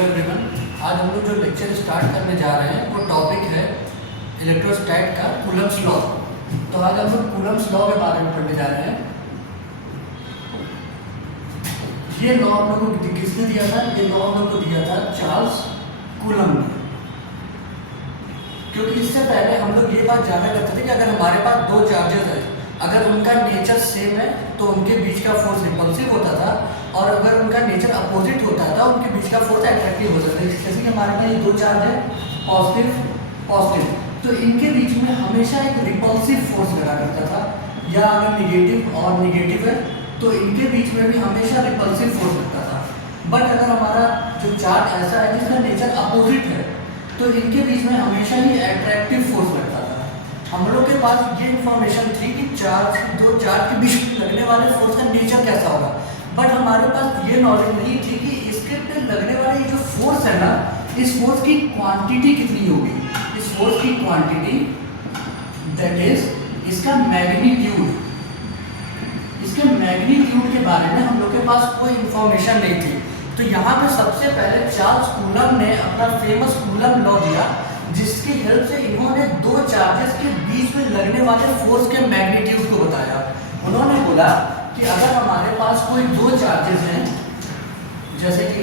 Hello everyone. आज हम लोग जो लेक्चर स्टार्ट करने जा रहे हैं वो टॉपिक है इलेक्ट्रोस्टैट का कूलम्ब्स लॉ। तो आज हम लोग कूलम्ब्स लॉ के बारे में पढ़ने जा रहे हैं। ये लॉ हम लोग को किसने दिया था? ये लॉ हम लोग को दिया था चार्ल्स कूलम्ब ने। क्योंकि इससे पहले हम लोग ये बात जाना करते थे कि अगर हमारे पास दो चार्जेस है, अगर उनका नेचर सेम है तो उनके बीच का फोर्स रिपल्सिव होता था, और अगर उनका नेचर अपोजिट होता था उनके बीच का फोर्स अट्रैक्टिव होता था। जैसे कि हमारे पास ये दो चार्ज है, पॉजिटिव पॉजिटिव, तो इनके बीच में हमेशा एक रिपल्सिव फोर्स लगा करता था। या अगर निगेटिव और निगेटिव है तो इनके बीच में भी हमेशा रिपल्सिव फोर्स लगता था। बट अगर हमारा जो चार्ज ऐसा है जिसका नेचर अपोजिट है तो इनके बीच में हमेशा ही अट्रैक्टिव फोर्स लगता था। हम लोग के पास ये इन्फॉर्मेशन थी कि दो चार्ज के बीच में लगने वाले फोर्स का नेचर कैसा होगा, बट हमारे पास ये नॉलेज नहीं थी कि इसके पे लगने वाले जो फोर्स है ना, इस फोर्स की क्वांटिटी कितनी होगी। इस फोर्स की क्वांटिटी दैट इज इसका मैग्नीट्यूड, इसके मैग्नीट्यूड के बारे में हम लोग के पास कोई इंफॉर्मेशन नहीं थी। तो यहाँ पे सबसे पहले चार्ल्स कूलम्ब ने अपना फेमस कूलम्ब लॉ दिया, जिसकी हेल्प से इन्होंने दो चार्जेस के बीच में लगने वाले फोर्स के मैग्नीट्यूड को बताया। उन्होंने बोला कि अगर हमारे पास कोई दो चार्जेस हैं, जैसे कि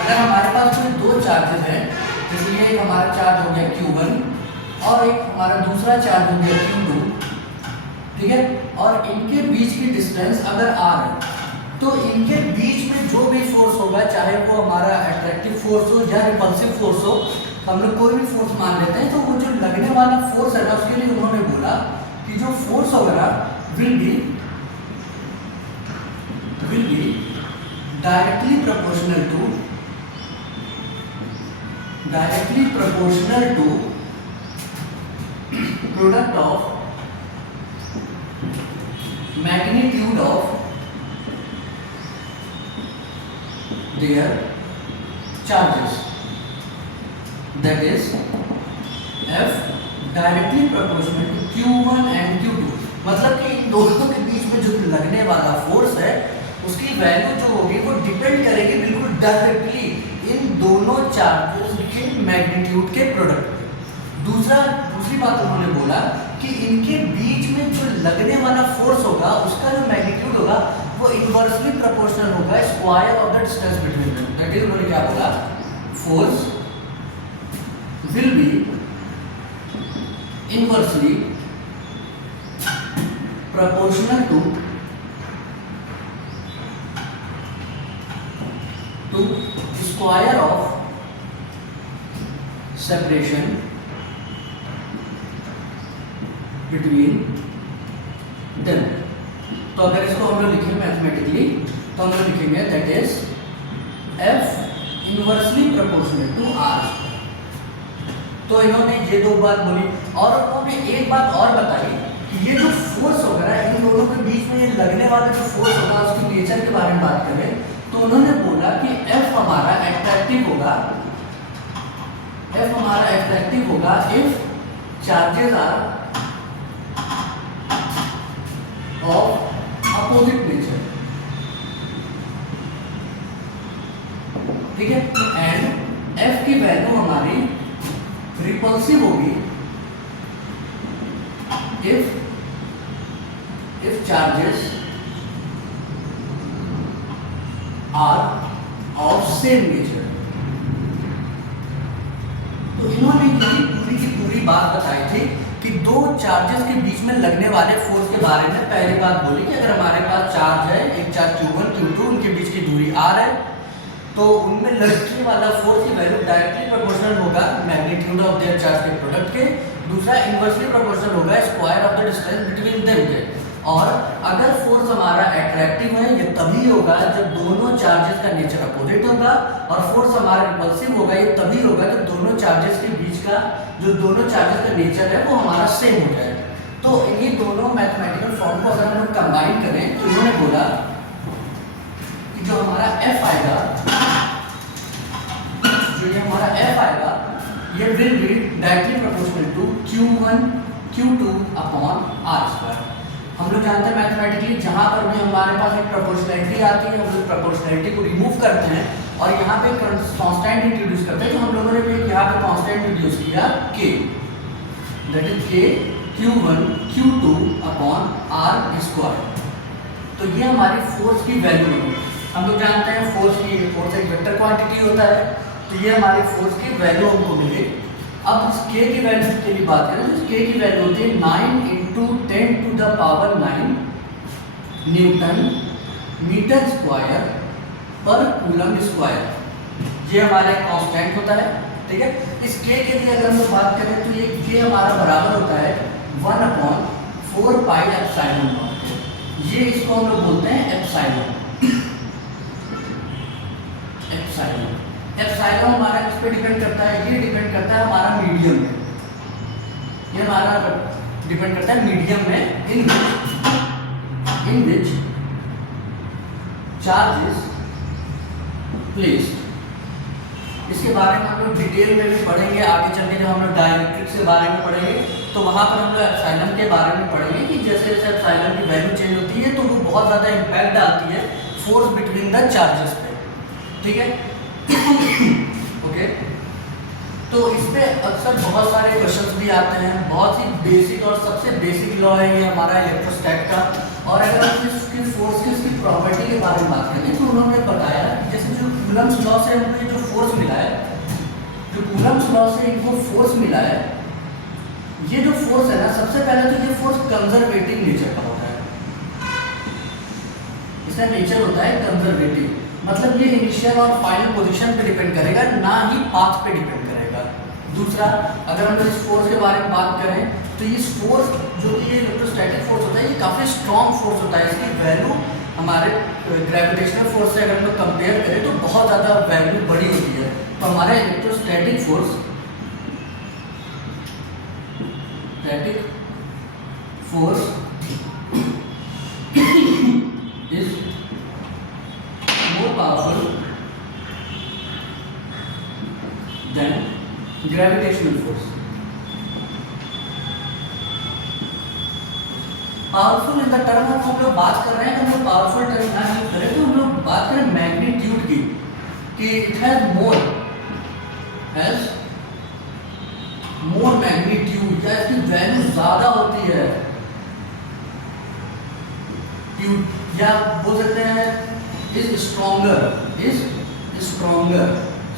अगर हमारे पास कोई दो चार्जेस हैं, जैसे ये हमारा चार्ज हो गया Q1 और एक हमारा दूसरा चार्ज हो गया Q2, ठीक है, और इनके बीच की डिस्टेंस अगर R है तो इनके बीच में जो भी फोर्स होगा, चाहे वो हमारा अट्रैक्टिव फोर्स हो या रिपल्सिव फोर्स हो, हम लोग कोई भी फोर्स मान लेते हैं, तो वो जो लगने वाला फोर्स है ना, उसके लिए उन्होंने बोला कि जो फोर्स होगा will be directly proportional to product of magnitude of their charges, that is F directly proportional to Q1 and Q2। मतलब कि इन दोनों के बीच में जो लगने वाला फोर्स है उसकी वैल्यू जो होगी वो डिपेंड करेगी बिल्कुल डायरेक्टली इन दोनों चार्जेस के मैग्नीट्यूड के प्रोडक्ट पे। दूसरी बात उन्होंने बोला कि इनके बीच में जो लगने वाला फोर्स होगा उसका जो मैग्नीट्यूड होगा वो इनवर्सली प्रोपोर्शनल होगा square of the distance between them. That is उन्होंने क्या बोला, force will be inversely proportional to square of separation between them. तो अगर इसको हम लोग लिखेंगे मैथमेटिकली तो हम लोग लिखेंगे that is F inversely proportional to R। तो इन्होंने ये दो बात बोली, और उन्होंने एक बात और बताई कि ये जो फोर्स होगा ना, इन दोनों के बीच में ये लगने वाला जो फोर्स होगा उसके नेचर के बारे में बात करें तो उन्होंने बोला कि F हमारा अट्रैक्टिव होगा if charges are of opposite nature, ठीक है, एंड F की वैल्यू हमारी रिपल्सिव होगी if charges are of same nature. तो इन्होंने यही पूरी की पूरी बात बताई थी कि दो चार्जेस के बीच में लगने वाले फोर्स के बारे में पहली बात बोली कि अगर हमारे पास चार्ज है, एक चार्ज Q1 Q2, उनके बीच की दूरी R है, तो उनमें लगने वाला फोर्स की वैल्यू डायरेक्टली प्रोपोर्शनल होगा मैग्नीट्यूड ऑफ देयर चार्ज के प्रोडक्ट के। दूसरा इनवर्सली प्रोपोर्शनल होगा square of the distance between them के। और अगर फोर्स हमारा अट्रैक्टिव है ये तभी होगा जब दोनों चार्जेस का नेचर अपोजिट होगा, और फोर्स हमारा रिपल्सिव होगा ये तभी होगा जब दोनों चार्जेस के बीच का जो दोनों चार्जेस का नेचर है वो हमारा सेम हो जाए। तो इन्हीं दोनों मैथमेटिकल फॉर्म को अगर हम लोग कंबाइन करें तो इन्होंने बोला कि जो हमारा F आएगा, ये will be directly proportional to Q1 Q2 upon R²। हम लोग जानते हैं मैथमेटिकली जहाँ पर भी हमारे पास एक प्रोपोर्शनैलिटी आती है, हम लोग प्रोपोर्शनैलिटी को रिमूव करते हैं और यहाँ पे कांस्टेंट इंट्रोड्यूस करते हैं। तो हम लोगों ने भी यहाँ पे कांस्टेंट इंट्रोड्यूस किया k, that is k q1 q2 upon r square. तो ये हमारी फोर्स की वैल्यू है। हम लोग जानते हैं फोर्स एक वेक्टर क्वांटिटी होता है, तो ये हमारी फोर्स की वैल्यू हमको मिली। अब इस k की वैल्यू के लिए बात करें तो k की वैल्यू होती है 9 × 10⁻⁹ न्यूटन मीटर स्क्वायर पर कूलम स्क्वायर। ये हमारा एक कांस्टेंट होता है, ठीक है। इस k के लिए अगर हम लोग बात करें तो ये k हमारा बराबर होता है 1/4πε0। ये इसको हम लोग बोलते हैं एप्सिलॉन। एप्सिलॉन हमारा किस पे डिपेंड करता है? ये डिपेंड करता है हमारा मीडियम में। ये हमारा डिपेंड करता है मीडियम में इन विच चार्ज इज प्लेस्ड। इसके बारे में हम लोग डिटेल में भी पढ़ेंगे आगे चल के। जब हम लोग डाइलेक्ट्रिक्स के बारे में पढ़ेंगे तो वहाँ पर हम लोग एप्सिलॉन के बारे में पढ़ेंगे कि जैसे जैसे एप्सिलॉन की वैल्यू चेंज होती है तो वो बहुत ज़्यादा इम्पैक्ट डालती है फोर्स बिटवीन द चार्जेस पे, ठीक है। ओके, तो इस पे अक्सर बहुत सारे क्वेश्चंस भी आते हैं। बहुत ही बेसिक और सबसे बेसिक लॉ है ये हमारा इलेक्ट्रोस्टैट का। और अगर हम इसकी फोर्स की उसकी प्रॉपर्टी के बारे में बात करेंगे तो उन्होंने बताया कि जैसे जो कूलम्स लॉ से हमको जो फोर्स मिला है, जो कूलम्स लॉ से इनको फोर्स मिला है, ये जो फोर्स है ना, सबसे पहले तो ये फोर्स कंजर्वेटिव नेचर का होता है। इसका नेचर होता है कंजर्वेटिव, मतलब ये इनिशियल और फाइनल पोजीशन पे डिपेंड करेगा, ना ही पाथ पे डिपेंड करेगा। दूसरा, अगर हम इस फोर्स के बारे में बात करें तो इस फोर्स जो कि ये इलेक्ट्रोस्टैटिक फोर्स होता है, ये काफ़ी स्ट्रॉन्ग फोर्स होता है। इसकी वैल्यू हमारे ग्रेविटेशनल फोर्स से अगर हम लोग कंपेयर करें तो बहुत ज़्यादा वैल्यू बड़ी होती है। तो हमारा electrostatic force is more powerful than gravitational force. Powerful in the term of, हम लोग बात कर रहे हैं, हम लोग पावरफुल टर्म ना यूज करें तो हम लोग बात करें मैग्नीट्यूड की, कि इट हैज मोर मैग्नीट्यूड, या इसकी वैल्यू ज्यादा होती है, या बोल सकते हैं is stronger,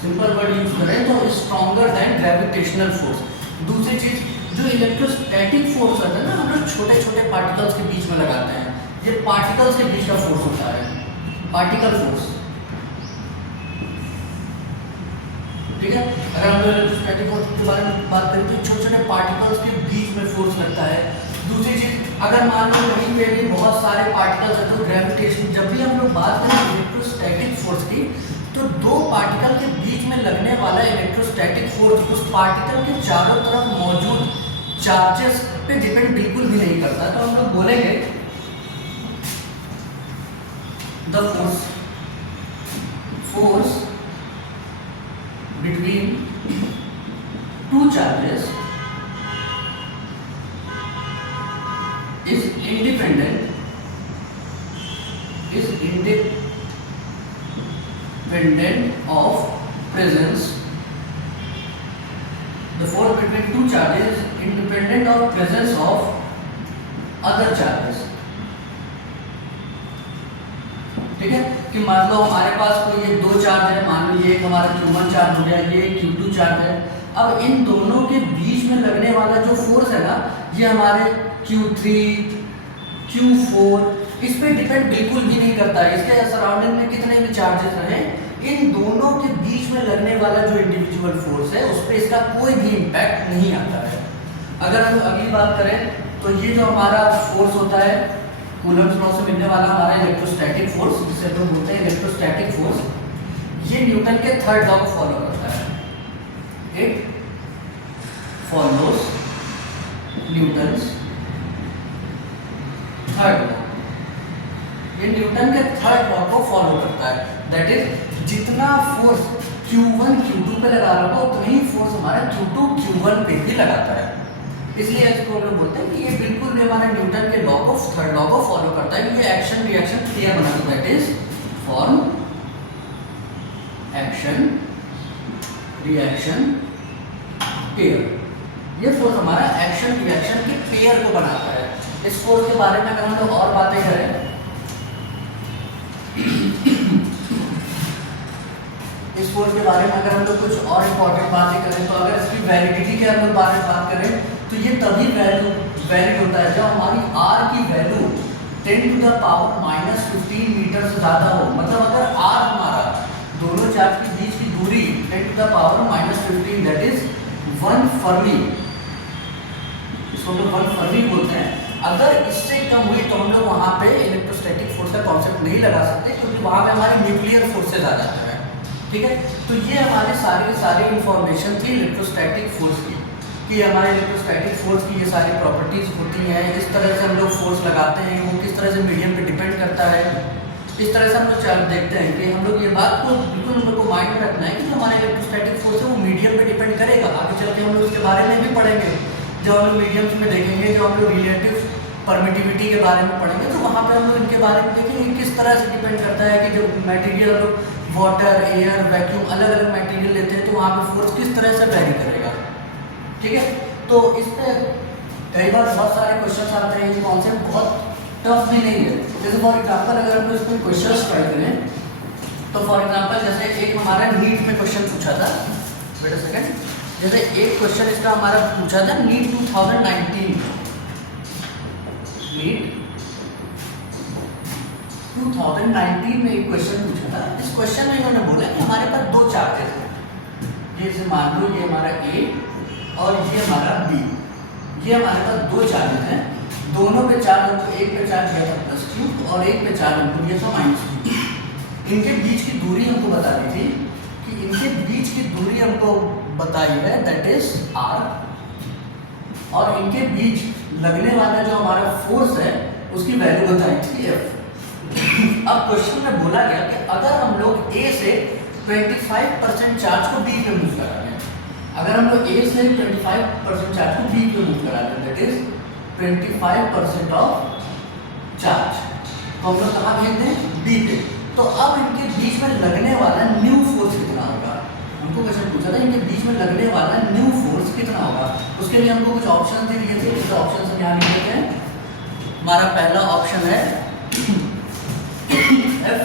simple word use करें तो स्ट्रॉन्गर देन ग्रेविटेशनल फोर्स। दूसरी चीज, जो इलेक्ट्रोस्टैटिक फोर्स होता है ना, हम लोग छोटे छोटे पार्टिकल्स के बीच में लगाते हैं, ये पार्टिकल्स के बीच का फोर्स होता है, पार्टिकल फोर्स, ठीक है। अगर हम लोग इलेक्ट्रोस्टैटिक फोर्स के बारे में बात करें तो छोटे छोटे पार्टिकल्स के बीच में फोर्स लगता है। दूसरी चीज, अगर मान लो कहीं पे भी बहुत सारे पार्टिकल्स हैं तो ग्रेविटेशन, जब भी हम लोग बात करें इलेक्ट्रोस्टैटिक फोर्स की, तो दो पार्टिकल के बीच में लगने वाला इलेक्ट्रोस्टैटिक फोर्स उस पार्टिकल के चारों तरफ मौजूद चार्जेस पे डिपेंड बिल्कुल भी नहीं करता। तो हम लोग बोलेंगे the force between two charges is independent of presence. The force between two charges is independent of presence of other charges. ठीक है, कि मान लो हमारे पास कोई ये दो चार्ज है, मान लो ये एक हमारा Q1 चार्ज हो गया, ये Q2 चार्ज है। अब इन दोनों के बीच में लगने वाला जो फोर्स है ना, ये हमारे Q3 Q4 इस पे डिपेंड बिल्कुल भी नहीं करता है। इसके सराउंडिंग में कितने भी चार्जेस रहे, इन दोनों के बीच में लगने वाला जो इंडिविजुअल फोर्स है उस पर इसका कोई भी इम्पैक्ट नहीं आता है। अगर हम अगली बात करें तो ये जो हमारा फोर्स होता है कूलम्स लॉ से मिलने वाला हमारा इलेक्ट्रोस्टैटिक फोर्स, जिसे हम बोलते हैं इलेक्ट्रोस्टैटिक फोर्स, ये न्यूटन के थर्ड लॉ को फॉलो करता है। It follows Newton's third law. ये न्यूटन के थर्ड लॉ को फॉलो करता है, दैट इज जितना फोर्स Q1 Q2 पे लगा रहा होगा उतना ही फोर्स हमारा Q2 Q1 पे भी लगाता है। इसलिए इसको हम लोग बोलते हैं कि ये बिल्कुल भी हमारे न्यूटन के लॉ को, थर्ड लॉ को फॉलो करता है। ये एक्शन रिएक्शन क्लियर बना दो, that is form action, reaction, pair. ये फोर्स हमारा एक्शन रिएक्शन के पेयर को बनाता है। इस फोर्स के बारे में अगर हम लोग और बातें करें, इस फोर्स के बारे में अगर हम लोग कुछ और इम्पोर्टेंट बातें करें, तो अगर इसकी वैलिडिटी के हम लोग बारे में बात करें, तो ये तभी वैलिड होता है जब हमारी r की value 10 to the power -15 metre से ज़्यादा हो। मतलब अगर r हमारा दोनों चार्ज के बीच की दूरी 10 to the power -15, that is 1 fermi, इसको हम लोग 1 फर्मी बोलते हैं। अगर इससे कम हुई तो हम लोग वहाँ पे इलेक्ट्रोस्टैटिक फोर्स का कॉन्सेप्ट नहीं लगा सकते, क्योंकि वहाँ पे हमारी न्यूक्लियर फोर्सेज आ जाता है। ठीक है, तो ये हमारे सारी इंफॉर्मेशन थी इलेक्ट्रोस्टैटिक फोर्स की, कि हमारे इलेक्ट्रोस्टैटिक फोर्स की ये सारी प्रॉपर्टीज होती हैं, इस तरह से हम लोग फोर्स लगाते हैं, वो किस तरह से मीडियम पे डिपेंड करता है। इस तरह से हम लोग देखते हैं कि हम लोग ये बात को बिल्कुल हम लोग को माइंड में रखना है कि जो हमारा इलेक्ट्रोस्टैटिक फोर्स है वो मीडियम पे डिपेंड करेगा। आगे चल के हम लोग इसके बारे में भी पढ़ेंगे, जब हम लोग मीडियम्स में देखेंगे, जब हम लोग रिलेटिव परमिटिविटी के बारे में पढ़ेंगे, तो वहाँ पे हम लोग इनके बारे में देखेंगे किस तरह से डिपेंड करता है कि जो मटेरियल हम लोग वाटर, एयर, वैक्यूम, अलग अलग मटेरियल लेते हैं, तो वहाँ पे फोर्स किस तरह से वैरी करेगा। ठीक है, तो इस पे कई बार बहुत सारे क्वेश्चन आते हैं, ये कॉन्सेप्ट बहुत टफ भी नहीं है। जैसे फॉर एग्जांपल अगर हम इसमें क्वेश्चंस ट्राई करें, तो फॉर एग्जांपल जैसे एक हमारा नीट में क्वेश्चन पूछा था, वेट अ सेकंड, जैसे एक क्वेश्चन इसका हमारा पूछा था नीट 2019, नीट 2019 में एक क्वेश्चन पूछा था। इस क्वेश्चन में इन्होंने बोला कि हमारे पास दो चार्जेस हैं, ये जैसे मान लो ये हमारा A और ये हमारा B, ये हमारे पास दो चार्जेस हैं, दोनों पे चार्ज हमको, एक पे चार्ज दिया था +q और एक पे चार्ज हमको दिया था -q। इनके बीच की दूरी हमको बता दी थी कि इनके बीच की दूरी हमको बताई है, दैट इज r, और इनके बीच लगने वाला जो हमारा फोर्स है उसकी वैल्यू बताई थी f। अब क्वेश्चन में बोला गया कि अगर हम लोग A से 25% चार्ज को B पे मूव करा दें, अगर हम लोग A से 25% चार्ज को B पे मूव करा दें, दैट इज 25% ऑफ चार्ज, तो हम लोग कहाँ भेज दें, B पे। तो अब इनके बीच में लगने वाला न्यू फोर्स कितना होगा, हमको क्वेश्चन पूछा था इनके बीच में लगने वाला न्यू फोर्स कितना होगा। उसके लिए हमको कुछ ऑप्शन दे दिए थे, कुछ ऑप्शन हम यहाँ लिख देते हैं। हमारा पहला ऑप्शन है F,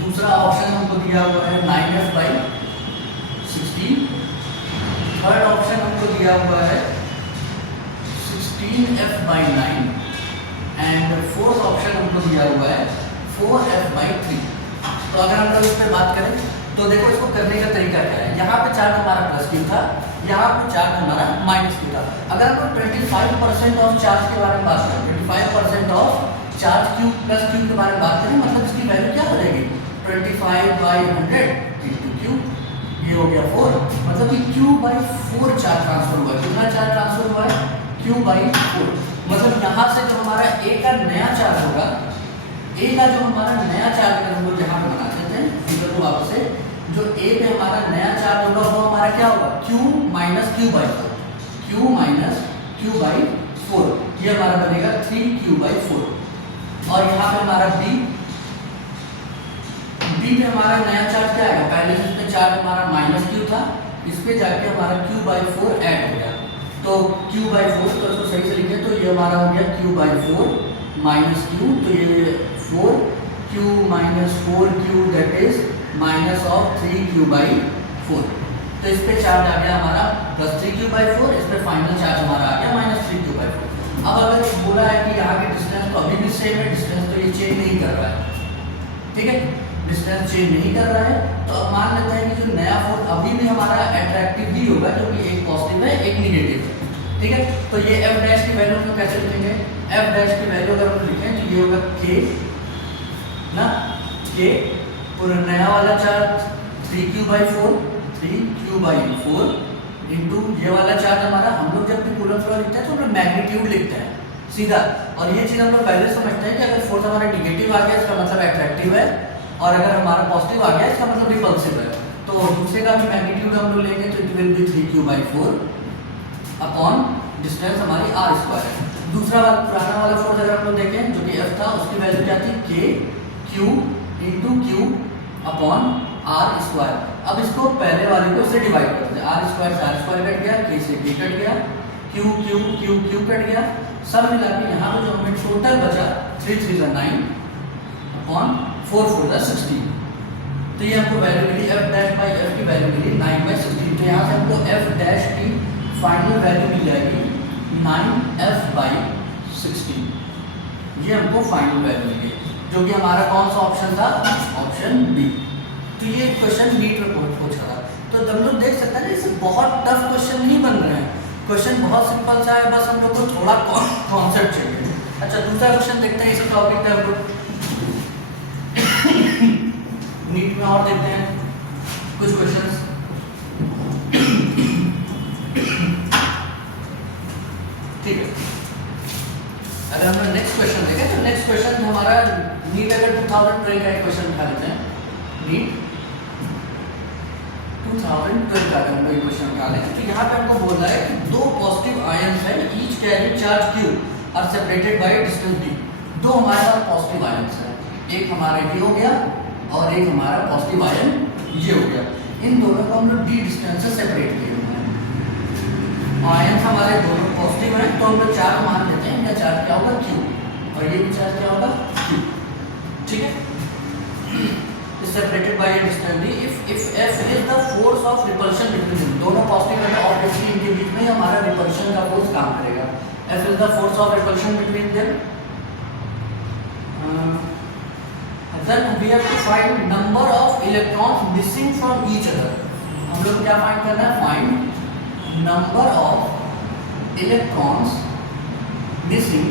दूसरा ऑप्शन हमको दिया हुआ है 9F/16, थर्ड ऑप्शन हमको दिया हुआ है 16F/9 एंड फोर्थ ऑप्शन हमको दिया हुआ है 4F/3। तो अगर हम लोग इस पर बात करें तो देखो इसको करने का तरीका क्या है। यहाँ पे चार्ज हमारा +q था, यहाँ पे चार्ज हमारा -q था। अगर हम लोग 25% ऑफ चार्ज के बारे में बात करें, 25% ऑफ चार्ज q + q के बारे में बात करें, मतलब इसकी वैल्यू क्या हो जाएगी, 25/100 × q, ये हो गया 4, मतलब कि q/4 चार्ज ट्रांसफर हुआ है। कितना चार्ज ट्रांसफर हुआ है, q/4। मतलब यहाँ से जो हमारा A का नया चार्ज होगा, A का जो हमारा नया चार्ज अगर हम लोग यहाँ पे बना देते हैं फिगर को वापस से, जो A पे हमारा नया चार्ज होगा वो हमारा क्या होगा, q - q/4, q - q/4, ये हमारा बनेगा 3q/4। और यहाँ पे हमारा B पे हमारा नया चार्ज क्या आएगा, पहले से इसमें चार्ज हमारा -q था, इस पे जाके हमारा q/4 ऐड हो गया, तो q/4, तो इसको सही से लिखें तो ये हमारा हो गया q/4 -q, तो ये 4q - 4q that is -3q/4। तो इस पे चार्ज आ गया हमारा +3q/4, इस पे फाइनल चार्ज हमारा आ गया -3q/4। अब अगर बोला है कि यहाँ की डिस्टेंस तो अभी भी सेम है, डिस्टेंस तो ये चेंज नहीं कर रहा है, ठीक है, डिस्टेंस चेंज नहीं कर रहा है, तो अब मान लेते हैं कि जो नया फोर्स अभी भी हमारा अट्रैक्टिव ही होगा, जो कि एक पॉजिटिव है एक निगेटिव है, ठीक है। तो ये f' की वैल्यू हम कैसे लिखेंगे, f' की वैल्यू अगर हम लिखें तो ये होगा k ना, k पूरा नया वाला चार्ज 3q/4 इंटू ये वाला चार्ज हमारा, हम लोग जब भी कूलम्ब फ्लो लिखते हैं तो हम लोग मैग्नीट्यूड लिखते हैं सीधा, और ये चीज़ हम लोग पहले समझते हैं कि अगर फोर्स हमारा निगेटिव आ गया इसका मतलब अट्रैक्टिव है, और अगर हमारा पॉजिटिव आ गया इसका मतलब रिपल्सिव है। तो दूसरे का भी मैग्नीट्यूड हम लोग लेंगे तो it will be 3q/4 upon distance हमारी r² है। दूसरा वाला पुराना वाला फोर्स अगर हम लोग देखें जो कि F था, उसकी वैल्यू क्या थी, k q into q upon R square. अब इसको पहले वाले को इससे डिवाइड करते हैं, आर स्क्वायर से आर स्क्वायर कट गया, के से के कट गया, Q Q Q Q cut गया, सब मिला के यहाँ पे जो हमें टोटल बचा 3 3 9 अपॉन 4 4 16। तो ये हमको वैल्यू मिली एफ डैश बाई एफ की वैल्यू मिली 9/16। तो यहाँ से हमको एफ डैश की फाइनल वैल्यू मिल जाएगी 9f/16। ये हमको फाइनल वैल्यू मिली, जो कि हमारा कौन सा ऑप्शन था, ऑप्शन बी। तो ये क्वेश्चन नीट में पूछा था। तो हम लोग देख सकते हैं ना, इसे बहुत टफ क्वेश्चन नहीं बन रहे हैं, क्वेश्चन बहुत सिंपल सा है, बस हम लोग को थोड़ा कॉन्सेप्ट चाहिए। अच्छा, दूसरा क्वेश्चन देखते हैं इसी टॉपिक पे हम लोग नीट में और देखते हैं कुछ क्वेश्चंस। ठीक है, अगर हम नेक्स्ट क्वेश्चन देखें तो नेक्स्ट क्वेश्चन हमारा नीट अगर 2012 का एक क्वेश्चन उठा लेते हैं, नीट 2012 का अगर हम एक क्वेश्चन निकालें तो यहाँ पे हमको बोल रहा है कि दो पॉजिटिव आयंस है, each carry charge q are separated by distance d। दो हमारे पास पॉजिटिव आयंस है, एक हमारा ये हो गया और एक हमारा पॉजिटिव आयन ये हो गया। इन दोनों को हम लोग d डिस्टेंस से सेपरेट किए हुए हैं। आयंस हमारे दोनों पॉजिटिव हैं, तो हम लोग चार्ज मान लेते हैं, इनका चार्ज क्या होगा q, और ये भी चार्ज क्या होगा q। ठीक है, separated by a distance d, if f is the force of repulsion between them, दोनों पॉजिटिव है तो ऑब्वियसली इनके बीच में हमारा रिपल्शन का फोर्स काम करेगा। f is the force of repulsion between them, then we have to find number of electrons missing from each other। हम लोग क्या फाइंड करना है, find number of electrons missing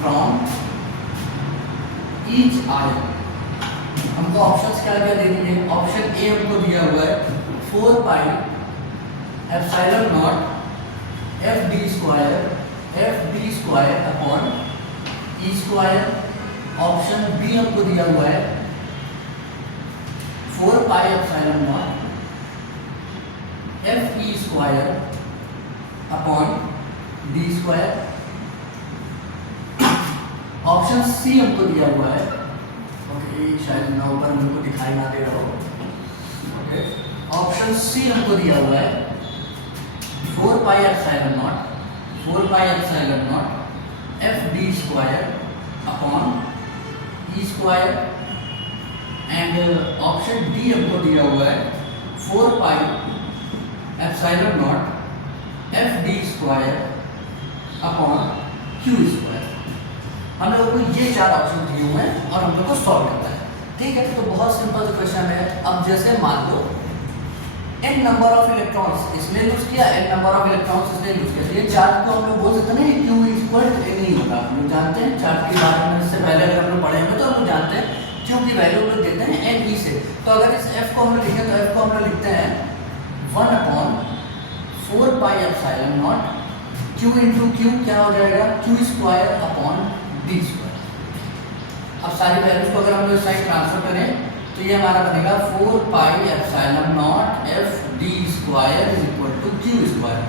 from each ion. हमको options क्या क्या दे दीजिए, ऑप्शन ए हमको दिया हुआ है 4 pi epsilon naught F D square upon E square. Option B हमको दिया हुआ है 4 pi epsilon naught F E square upon D square. Option C हमको दिया हुआ है, शायद ना ऊपर मेरे को दिखाई ना दे रहा हो, ओके। ऑप्शन सी हमको दिया हुआ है 4 pi epsilon naught F D square upon E square. And option D हमको दिया हुआ है 4 pi epsilon naught F D square upon Q square. हम लोगों को ये चार ऑप्शन दिए हुए हैं और हम लोग को सॉल्व करना है। ठीक है, तो बहुत सिंपल क्वेश्चन है। अब जैसे मान लो n नंबर ऑफ इलेक्ट्रॉन्स इसने यूज किया, n नंबर ऑफ इलेक्ट्रॉन्स इसने यूज किया, तो ये चार्ज को हम लोग बोल सकते हैं ना q इक्वल टू n ही होगा। हम लोग जानते हैं चार्ज के बारे में, इससे पहले अगर हम लोग पढ़े होंगे तो हम लोग जानते हैं q की वैल्यू हम लोग देते हैं n e से। तो अगर इस f को हम लोग लिखें तो f को हम लोग लिखते हैं 1/4 पाई epsilon not q into q क्या हो जाएगा, q square upon D square. अब सारी वैल्यूज को अगर हम लोग इस साइड ट्रांसफर करें तो ये हमारा बनेगा 4 pi epsilon naught F D square is equal to Q square.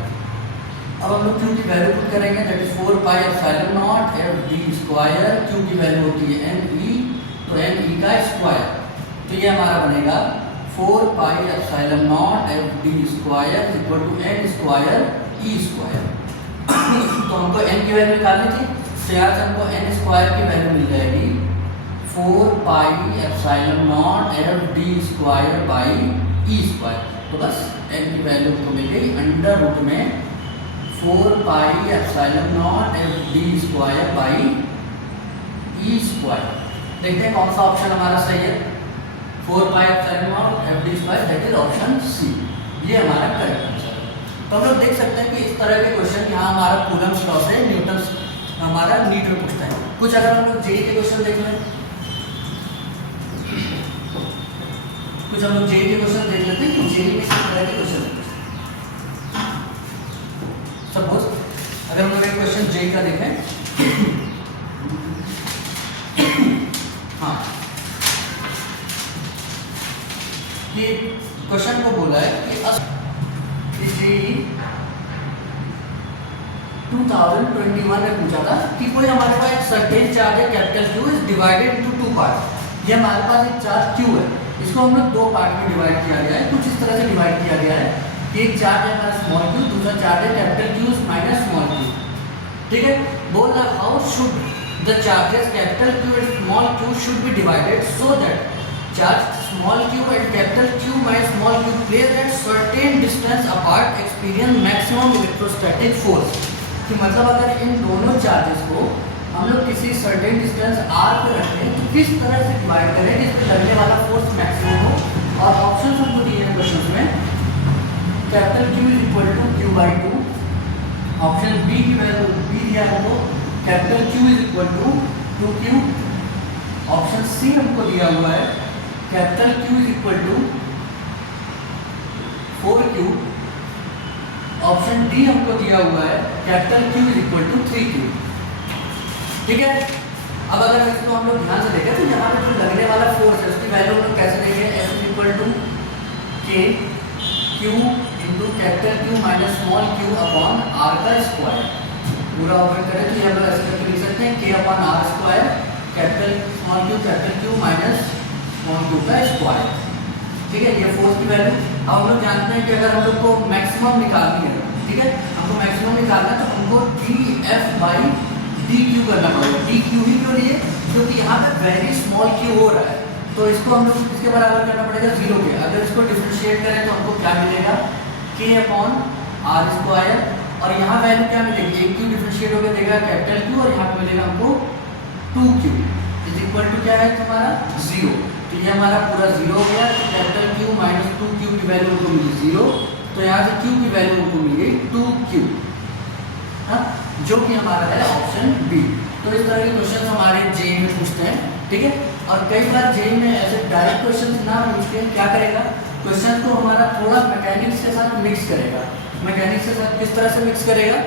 अब हम लोग क्यू की वैल्यू पुट करेंगे, that is 4 pi epsilon naught F D square. Q की वैल्यू होती है एन ई, तो एन ई का स्क्वायर, तो ये हमारा बनेगा 4 pi epsilon naught F D square is equal to N square E square. तो हमको एन की वैल्यू निकालनी थी, तो यहाँ से हमको एन स्क्वायर की वैल्यू मिल जाएगी 4 pi epsilon naught F D square by E square. तो बस n की वैल्यू को मिल गई अंडर रूट में 4 pi epsilon naught F D square by E square. देखते हैं कौन सा ऑप्शन हमारा सही है, 4 pi epsilon naught F D square, that is option C. ये हमारा करेक्ट आंसर है। तो हम लोग देख सकते हैं कि इस तरह के क्वेश्चन यहाँ हमारा कूलम्स लॉ से न्यूटन हमारा नीट में पूछता है। कुछ अगर हम लोग जेई के क्वेश्चन देख लें, कुछ हम लोग जेई के क्वेश्चन देख लेते हैं कि जेई में किस तरह के क्वेश्चन है। सपोज अगर हम लोग एक क्वेश्चन जेई का देखें, हाँ, ये क्वेश्चन को बोला है कि जेई 2021 में पूछा था कि कोई हमारे पास एक सर्टेन चार्ज है capital Q is divided into 2 part. ये हमारे पास एक चार्ज Q है, इसको हम लोग दो पार्ट में डिवाइड किया गया है। कुछ इस तरह से डिवाइड किया गया है कि एक चार्ज है हमारा स्मॉल क्यू, दूसरा चार्ज है capital Q minus small Q. ठीक है, बोल रहा how should the charges capital Q and small Q should be divided so that charge small q and capital Q minus small q placed at certain distance apart experience maximum electrostatic force। कि मतलब अगर इन दोनों charges को हम लोग किसी certain distance r पे रखें तो किस तरह से डिवाइड करें जिसपे लगने वाला फोर्स मैक्सिमम हो। और ऑप्शन हमको दिए हैं क्वेश्चन में, capital Q is equal to Q by 2, option B की वैल्यू बी दिया है हमको capital Q is equal to 2Q, option C हमको दिया हुआ है capital Q is equal to 4Q, option D हमको दिया हुआ है capital Q is equal to 3Q। ठीक है, अब अगर इसको हम लोग ध्यान से देखें तो यहाँ पे जो लगने वाला फोर्स है उसकी वैल्यू हम लोग कैसे देंगे, F is equal to K Q into capital Q minus small q upon r का स्क्वायर। पूरा ऑपरेट करें तो यहाँ पर ऐसे करके लिख सकते हैं K upon r square capital capital Q minus small q का स्क्वायर। ठीक है, ये फोर्स की वैल्यू। अब हम लोग जानते हैं कि अगर हम लोग को मैक्सिमम निकालनी है, ठीक है, हमको मैक्सिमम निकालना है तो हमको dF बाई dQ करना पड़ेगा। dQ ही क्यों लिए, क्योंकि यहाँ पे वेरी स्मॉल q हो रहा है तो इसको हम लोग किसके बराबर करना पड़ेगा, 0 के। अगर इसको डिफरेंशिएट करें तो हमको क्या मिलेगा, K अपॉन r स्क्वायर, और यहाँ वैल्यू क्या मिलेगी, एक q डिफरेंशिएट होकर देगा कैपिटल Q और यहाँ पे मिलेगा हमको 2Q इज इक्वल टू क्या है हमारा 0। तो ये हमारा पूरा 0 हो गया, तो कैपिटल Q माइनस 2Q की वैल्यू हमको मिली 0, तो यहाँ से Q की वैल्यू हमको मिल गई 2Q, हाँ, जो कि हमारा है ऑप्शन बी। तो इस तरह के क्वेश्चन हमारे जेई में पूछते हैं। ठीक है, और कई बार जेई में ऐसे डायरेक्ट क्वेश्चन ना पूछ के क्या करेगा, क्वेश्चन को हमारा थोड़ा मैकेनिक्स के साथ मिक्स करेगा। मैकेनिक्स के साथ किस तरह से मिक्स करेगा,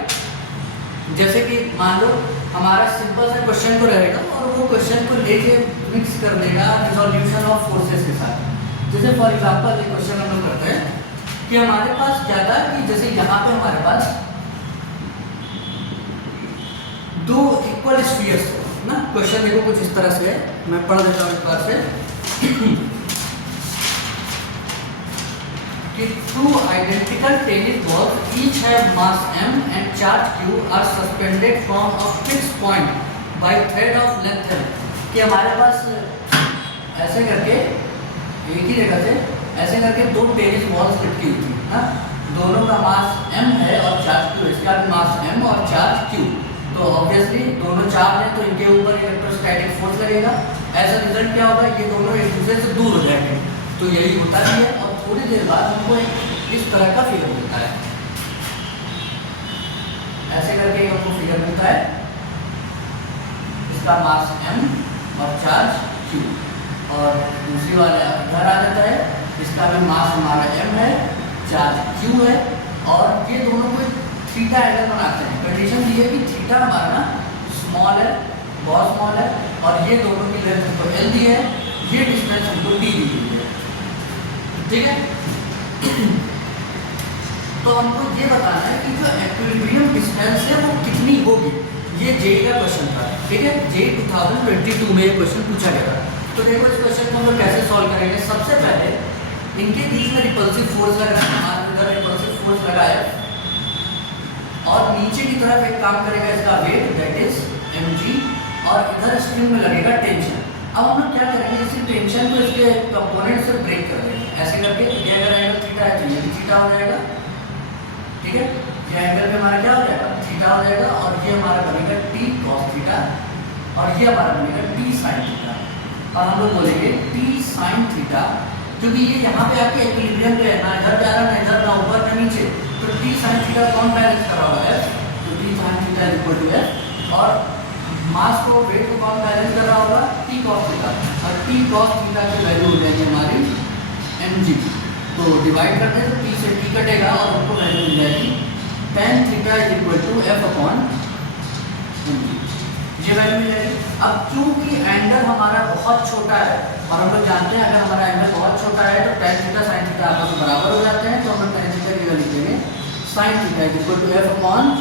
जैसे कि मान लो हमारा सिंपल सा क्वेश्चन को रहेगा और वो क्वेश्चन को लेके मिक्स कर देगा रिजोल्यूशन ऑफ फोर्सेस के साथ। जैसे फॉर एग्जांपल एक क्वेश्चन हम लोग करते हैं कि हमारे पास क्या था कि जैसे यहाँ पे हमारे पास दो इक्वल स्फीयर्स ना, क्वेश्चन देखो कुछ इस तरह से है, मैं पढ़ देता हूँ एक बार से कि two identical tennis balls each have mass m and charge q are suspended from a fixed point by thread of length m। कि हमारे पास ऐसे करके एक ही जगह से ऐसे करके दो टेनिस बॉल्स लिपटी हुई थी ना, दोनों का मास m है और चार्ज q, इसका भी मास m और चार्ज q। तो ऑब्वियसली दोनों चार्ज हैं तो इनके ऊपर इलेक्ट्रोस्टैटिक फोर्स लगेगा। ऐसा रिजल्ट क्या होगा, ये दोनों एक दूसरे से दूर हो जाएंगे। तो यही होता भी है, और थोड़ी देर बाद हमको इस तरह का फिगर मिलता है, ऐसे करके हमको फिगर मिलता है, इसका मास m और चार्ज q, और दूसरी वाला इधर आ जाता है, इसका भी मास हमारा m है, चार्ज q है, और ये दोनों को थीटा एंगल बनाते हैं। कंडीशन ये है कि थीटा हमारा स्मॉल है, बहुत स्मॉल है, और ये दोनों की लेंथ हमको l दी है, ये डिस्टेंस हमको d दी है। ठीक है, तो हमको ये बताना है कि जो इक्विलिब्रियम डिस्टेंस है वो कितनी होगी। ये जेई का क्वेश्चन था। ठीक है, जेई 2022 में ये क्वेश्चन पूछा गया था। तो देखो इस क्वेश्चन को हम लोग कैसे सॉल्व करेंगे। सबसे पहले इनके बीच में रिपल्सिव फोर्स लग रहा है, इधर रिपल्सिव फोर्स लगा है, और नीचे की तरफ एक काम करेगा इसका वेट दैट इज mg, और इधर स्ट्रिंग में लगेगा टेंशन। अब हम लोग क्या करेंगे, इसी टेंशन को इसके कंपोनेंट से ब्रेक कर देंगे ऐसे करके। ये अगर एंगल थीटा है तो ये भी थीटा हो जाएगा। ठीक है, ये एंगल पे हमारा क्या हो जाएगा, थीटा हो जाएगा, और ये हमारा बनेगा t cos थीटा, और ये हमारा बनेगा t sin थीटा। और हम लोग बोलेंगे t sin थीटा, क्योंकि ये यहाँ पे आपके इक्विलिब्रियम पे है, ना इधर जा रहा है, ना इधर, ना ऊपर, ना नीचे, तो t sin थीटा कौन बैलेंस कर रहा होगा, तो t sin theta is equal to f, और मास को वेट को कौन बैलेंस कर रहा होगा, t cos थीटा, और t cos थीटा की वैल्यू हो जाएगी हमारी mg। तो डिवाइड करते हैं तो t से t कटेगा और हमको वैल्यू मिल जाएगी tan theta is equal to f upon mg, ये वैल्यू मिल जाएगी। अब क्योंकि एंगल हमारा बहुत छोटा है, और हम लोग जानते हैं अगर हमारा एंगल बहुत छोटा है तो tan थीटा sin थीटा आपस में बराबर हो जाते हैं, तो हम लोग tan थीटा की वैल्यू लिखेंगे sin theta is equal to f upon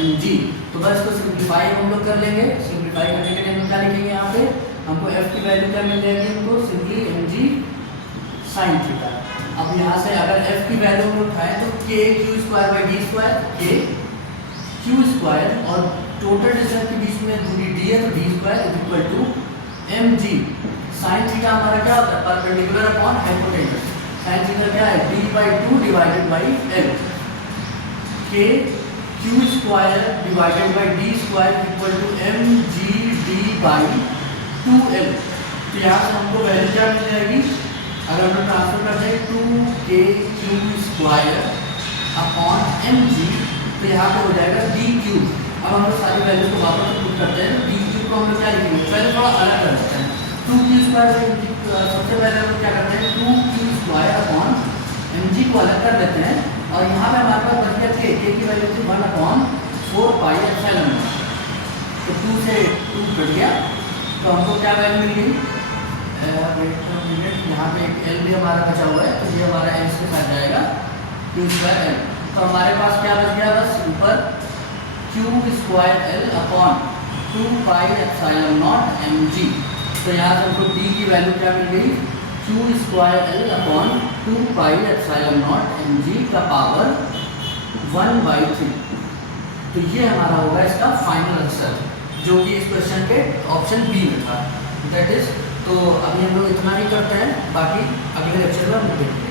mg। तो बस इसको सिंप्लीफाई हम लोग कर लेंगे। सिंप्लीफाई करने के लिए हम क्या लिखेंगे, यहाँ पे हमको f की वैल्यू क्या मिल जाएगी, हमको सिंपली mg साइन थीटा। अब यहाँ से अगर f की वैल्यू में उठाएं तो k Q square by D square, k Q square, और टोटल डिस्टेंस के बीच में दूरी d है तो d square is equal to mg। Sine theta हमारा क्या होता है, perpendicular upon hypotenuse. Sine theta क्या है, d बाई 2 divided by l। k Q square divided by D square equal to mg d by 2l। तो यहाँ से हमको वैल्यू क्या मिल जाएगी, अगर हम ट्रांसफर करते हैं 2k Q square upon mg, तो यहाँ पे हो जाएगा d क्यूब। अब हम लोग सारी वैल्यू को वापस पुट करते हैं, d क्यूब को हम लोग क्या लिखेंगे, पहले थोड़ा अलग कर देते हैं। 2q स्क्वायर, सबसे पहले हम लोग क्या करते हैं, 2q स्क्वायर अपॉन mg को अलग कर देते हैं, और यहाँ पे हमारे पास बच गया k की वैल्यू थी 1 अपॉन 4 पाई एप्सिलॉन। तो 2 से 2 कट गया, तो हमको क्या वैल्यू मिल गई, यहाँ पे एक एल भी हमारा बचा हुआ है, तो ये हमारा एल के साथ जाएगा क्यू स्क्वायर एल। तो हमारे पास क्या बच गया, बस ऊपर Q square L upon 2 pi epsilon naught M G. तो यहाँ से हमको डी की वैल्यू क्या मिल गई, Q square L upon 2 pi epsilon naught M G का पावर 1/3। तो ये हमारा होगा इसका फाइनल आंसर, जो कि इस क्वेश्चन के ऑप्शन बी में था। दैट इज, तो अभी हम लोग इतना ही करते हैं, बाकी अगले लेक्चर में हम देखेंगे।